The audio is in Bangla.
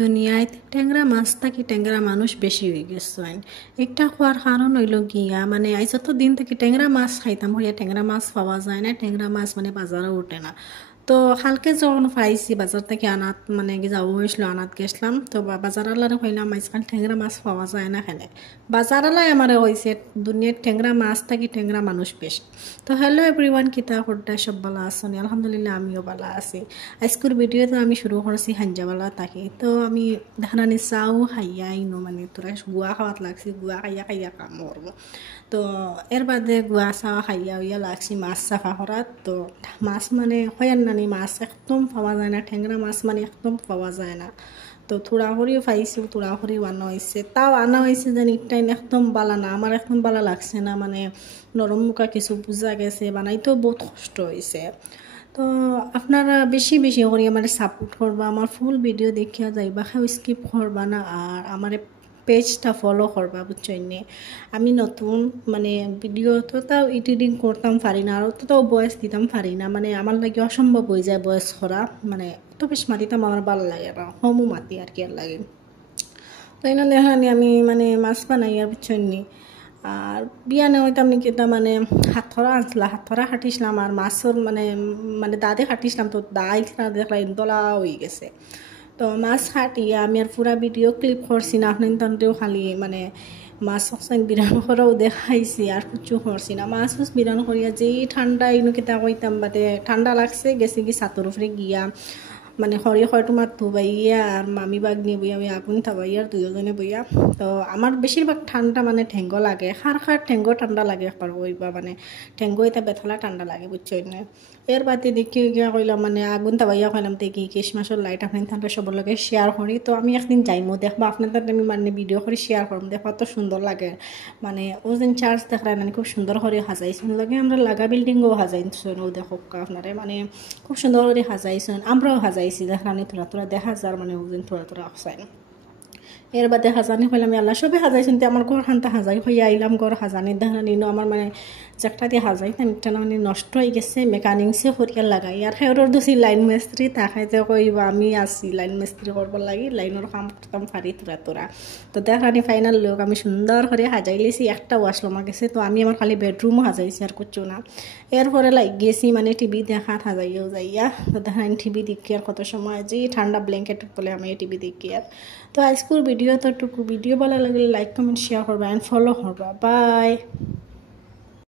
দুনিয়ায় ট্যাংরা মাছ থাকি ট্যাংরা মানুষ বেশি হয়ে গেছে। একটা খোয়ার কারণ হইল গিয়া মানে আজ তো দিন থেকে ট্যাংরা মাছ খাইতাম হইয়া ট্যাংরা মাছ পাওয়া যায় না, ট্যাংরা মাছ মানে বাজারে উঠে না। তো কালকে যখন পাইছি বাজার থেকে আনাত মানে যাবো হয়েছিল, আনাত গেছিলাম তো বাজারওয়ালারে কইলাম আজকাল ট্যাংরা মাছ পাওয়া যায় না এখানে। বাজারওয়ালাই আমারে কইছে দুনিয়ার ট্যাংরা মাছ থাকি ট্যাংরা মানুষ বেশি। তো হ্যালো এভরিওয়ান, কিতা করতে সব ভালো আছেন? আলহামদুলিল্লাহ আমিও ভালো আছি। আজকের ভিডিওতে আমি শুরু করছি হাঞ্জাবালা থাকি। তো আমি দেখানি চাও খাইয়া আইনো মানে তোরা গুয়া খাওয়াত লাগছি, গুয়া খাইয়া খাইয়া কাম করবো। তো এর বাদে গুয়া চাওয়া খাইয়া হইয়া লাগছি মাছ চাফা করাত। তো মাছ মানে হয়ার নানি মাছ একদম পাওয়া যায় না, ট্যাংরা মাছ মানে একদম পাওয়া যায় না। তো থোড়া করিও পাইছি, থোড়া করিও আনা হয়েছে, তাও আনা হয়েছে যেন একটাইন একদম বালা না, আমার একদম বালা লাগছে না, মানে নরম মুখা কিছু বুঝা গেছে, বানাইতেও বহুত কষ্ট হয়েছে। তো আপনারা বেশি বেশি করে আমার সাপোর্ট করবা, আমার ফুল ভিডিও দেখিয়া যাইবা, কেউ স্কিপ করবা না, আর আমার পেজটা ফলো করবা, বুঝছইনি। আমি নতুন মানে ভিডিও তো তাও এডিটিং করতাম পারি না, আর তো তাও বয়স দিতাম পারি না, মানে আমার লাগে অসম্ভব হয়ে যায় বয়স করা, মানে এত বেশ মাতিতাম আমার ভালো লাগে না, হমু মাতি আর কি আর লাগে। তো এনে দেখানি আমি মানে মাছ বানাই আর বুঝছইনি। আর বিয়ানে হইতাম নাকি তা মানে হাত ধরা আনছিলাম, হাত ধরা খাটিছিলাম, আর মাছের মানে মানে দাদে খাটিছিলাম, তো দাই দেখলাম দলা হয়ে গেছে। তো মাছ খাটিয়ে আমি আর পুরা ভিডিও ক্লিপ করছি না, আপনি তন্তেও খালি মানে মাছ বিরান করেও দেখাইছি, আর কিছু করছি না। মাছ বিরান করিয়া যেই ঠান্ডা ইনো কেতা কইতাম বাদে ঠান্ডা লাগছে, গেছে কি ছাতর উপরে গিয়া মানে সরিয়ে হয় তোমার ধুবাইয়া আর মামি বাগ নিয়ে বইয়া বইয়া আগুন থাবাইয়া আর দুজনে বইয়া। তো আমার বেশিরভাগ ঠান্ডা মানে ঠেঙ্গ লাগে, খার খার ঠেঙ্গ ঠান্ডা লাগে একবার বইবা, মানে ঠেঙ্গ এটা বেথলা ঠান্ডা লাগে, বুঝছো না। এর বাদে দেখি গিয়া কইলাম মানে আগুন থাবাইয়া কইলাম দেখি ক্রিসমাসের লাইট আপনি তাহলে সবার লগে শেয়ার করি। তো আমি একদিন যাইমো দেখবা আপনার তাতে আমি মানে ভিডিও করে শেয়ার করবো, দেখবা তো সুন্দর লাগে। মানে ও যেন চার্জ দেখায় মানে খুব সুন্দর করে সাজাইছেন, লগে আমরা লাগা বিল্ডিংও সাজাইছেন, ও দেখো আপনারে মানে খুব সুন্দর করে সাজাইছেন, আমরাও সাজাইছি দেখানি থোড়া থোড়া দেখা যার মানে ওজন থোড়া থোড়া আসছেন। এর বাদে হাজানি হইলাম আল্লাহ সবে হাজাইছেন, আমার ঘর হানতে হাজাই হইয়া আইলাম, ঘর হাজানি দেখানি নো আমার মানে চাকটা দিয়ে হাজাইতাম একটা মানে নষ্ট হয়ে গেছে, মেকানিক্সে হরিয়া লাগাই আর হেরর দুসি লাইন মিস্ত্রি তাকাইতে কইব আমি আসি লাইন মিস্ত্রি করবার লাগি, লাইনের কাম করতাম পারি তোরা তোরা। তো দেখানি ফাইনাল লোক আমি সুন্দর করে হাজাই লেছি, একটা ওয়াশরুম গেছে, তো আমি আমার খালি বেডরুমও হাজাইছি আর কিছু না। এরপরে লাগ গেছি মানে টিভি দেখাত হাজাইও যাইয়া। তো দেখানি টিভি দেখি আর কত সময় যে ঠান্ডা ব্ল্যাঙ্কেট বলে আমি টিভি দেখি। আর তো আজকের ভিডিও তো টুকু ভিডিও ভালো লাগলে লাইক কমেন্ট শেয়ার করবা এন্ড ফলো করবা, বাই।